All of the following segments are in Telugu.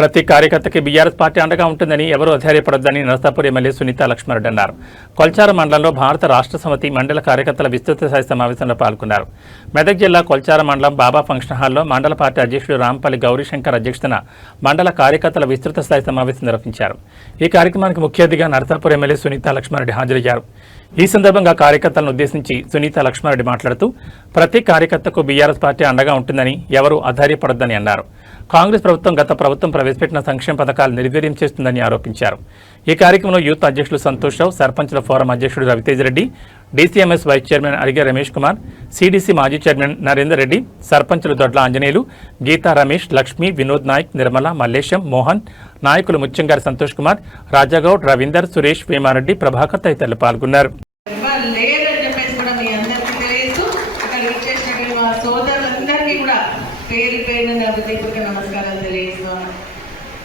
ప్రతి కార్యకర్తకి బీఆర్ఎస్ పార్టీ అండగా ఉంటుందని ఎవరూ అధైర్యపడొద్దని నరసాపూర్ ఎమ్మెల్యే సునీత లక్ష్మారెడ్డి అన్నారు. కొల్చారం మండలంలో భారత రాష్ట్ర సమితి మండల కార్యకర్తల విస్తృత స్థాయి సమావేశంలో పాల్గొన్నారు. మెదక్ జిల్లా కొల్చారం మండలం బాబా ఫంక్షన్ హాల్లో మండల పార్టీ అధ్యక్షుడు రాంపల్లి గౌరీశంకర్ అధ్యక్షతన మండల కార్యకర్తల విస్తృత స్థాయి సమావేశం నిర్వహించారు. ఈ కార్యక్రమానికి ముఖ్య అతిథిగా నరసాపూర్ ఎమ్మెల్యే సునీత లక్ష్మారెడ్డి హాజరయ్యారు. ఈ సందర్భంగా కార్యకర్తలను ఉద్దేశించి సునీత లక్ష్మారెడ్డి మాట్లాడుతూ ప్రతి కార్యకర్తకు బీఆర్ఎస్ పార్టీ అండగా ఉంటుందని ఎవరూ అధైర్యపడొద్దని అన్నారు. కాంగ్రెస్ ప్రభుత్వం గత ప్రభుత్వం ప్రవేశపెట్టిన సంక్షేమ పథకాలు నిర్వీర్యం చేస్తుందని ఆరోపించారు. ఈ కార్యక్రమంలో యూత్ అధ్యక్షులు సంతోష్ రావు, సర్పంచుల ఫోరం అధ్యక్షుడు Ravitej Reddy, DCMS vice chairman Arige Ramesh Kumar, CDC మాజీ చైర్మన్ నరేందర్ రెడ్డి, సర్పంచులు దొడ్ల ఆంజనేయులు, గీతా రమేష్, లక్ష్మి, వినోద్ నాయక్, నిర్మల, మల్లేశం, మోహన్, నాయకులు ముత్యంగారి సంతోష్ కుమార్, రాజాగౌడ్, రవీందర్, సురేష్, వేమారెడ్డి, ప్రభాకర్ తదితరులు పాల్గొన్నారు. నమస్కారాలు తెలియజేస్తున్నాను.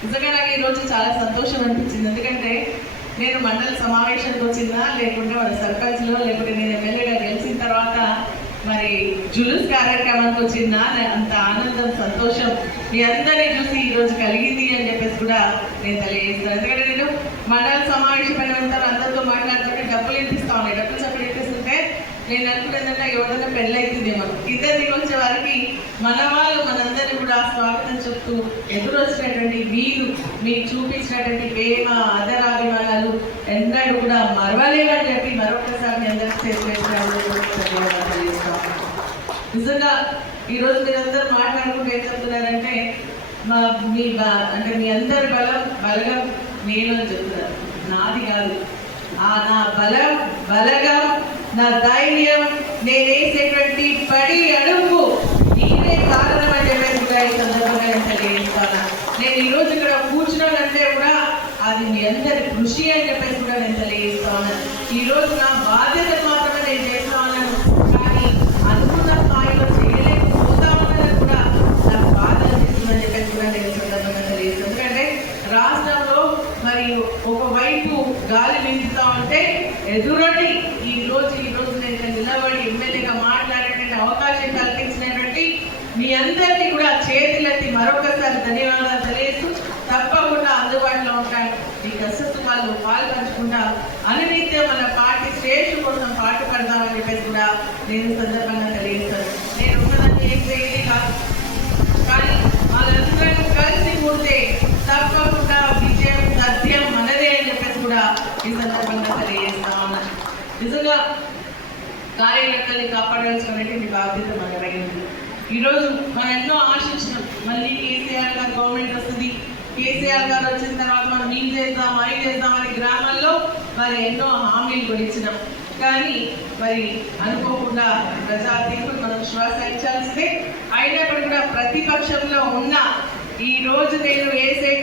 నిజంగా నాకు ఈరోజు చాలా సంతోషం అనిపించింది. ఎందుకంటే నేను మండల సమావేశానికి వచ్చిందా, లేకుంటే మన సర్పంచ్లో, లేకుంటే నేను ఎమ్మెల్యేగా గెలిచిన తర్వాత మరి జులుస్ కార్యక్రమానికి వచ్చిందా, అంత ఆనందం సంతోషం మీ అందరినీ చూసి ఈరోజు కలిగింది అని చెప్పేసి కూడా నేను తెలియజేస్తాను. ఎందుకంటే నేను మండల సమావేశం అయిన అందరితో మాట్లాడుతుంటే డబ్బులు వినిపిస్తా ఉన్నాయి. డబ్బులు చప్పుడు వినిపిస్తుంటే నేను అనుకునేదంటే ఎవరైనా పెళ్ళి అవుతుందేమో. ఇద్దరు దిగొచ్చే వారికి మన వాళ్ళు మనందరినీ కూడా స్వాగతం చెప్తూ ఎదురొచ్చినటువంటి మీరు మీకు చూపించినటువంటి ప్రేమ, ఆదరాభిమానాలు ఎన్నడూ కూడా మరవలేమని చెప్పి మరొకసారి మీ అందరికీ తెలియజేస్తాం. నిజంగా ఈరోజు మీరందరూ మాట్లాడుకుంటూ ఏం చెప్తున్నారంటే మీ అందరి బలగం నేను అని చెప్తున్నారు. నాది కాదు, నా బలగం, నా ధైర్యం, నేనేసేటువంటి పడి అడుగు నీవే కారణం అని చెప్పేసి కూడా ఈ సందర్భంగా నేను తెలియజేస్తాను. నేను ఈరోజు ఇక్కడ కూర్చున్నానంటే కూడా అది మీ అందరి కృషి అని చెప్పేసి కూడా నేను తెలియజేస్తాను. ఈరోజు నా బాధ్యత మాత్రమే నేను చేస్తా ఉన్నాను, కానీ అనుకున్న స్థాయిలో చేయలేకపోతా ఉన్నానని కూడా నాకు బాధ అనిపిస్తుందని చెప్పేసి కూడా నేను సందర్భంగా తెలియజేస్తాను. ఎందుకంటే రాష్ట్రంలో మరి ఒకవైపు గాలి వీలుతా ఉంటే ఎదురొని ఈ రోజు నేను నిలబడి ఎమ్మెల్యేగా మాట్లాడేటువంటి అవకాశం కల్పించినటువంటి మీ అందరినీ కూడా చేతులెత్తి మరొకసారి ధన్యవాదాలు తెలియజేస్తూ తప్పకుండా అందుబాటులో ఉంటాను. ఈ కసత్తు వాళ్ళు పాల్పంచుకుంటా అనునిత్యం మన పార్టీ శ్రేష్ఠ కోసం పాటుపడదామని చెప్పేసి కూడా నేను సందర్భంగా తెలియజేస్తాను. నేను ఉన్నదాన్ని ఏం చేయలే కాదు, కానీ వాళ్ళందరూ కలిసి కూడితే తప్పకుండా విజయం సత్యం మనదే అని చెప్పేసి కూడా ఈ సందర్భంగా తెలియజేస్తా ఉన్నాను. నిజంగా కార్యకర్తల్ని కాపాడాల్సినటువంటి బాధ్యత మనమైంది. ఈరోజు మనం ఎన్నో ఆశించినాం, మళ్ళీ కేసీఆర్ గారు గవర్నమెంట్ వస్తుంది, కేసీఆర్ గారు వచ్చిన తర్వాత మనం ఏం చేద్దాం అవి చేద్దామని గ్రామాల్లో మరి ఎన్నో హామీలు కూడా ఇచ్చినాం. కానీ మరి అనుకోకుండా ప్రజా తీర్పులు మనం శ్వాస ఇచ్చాల్సిందే. అయినప్పుడు కూడా ప్రతిపక్షంలో ఉన్న ఈ రోజు నేను వేసే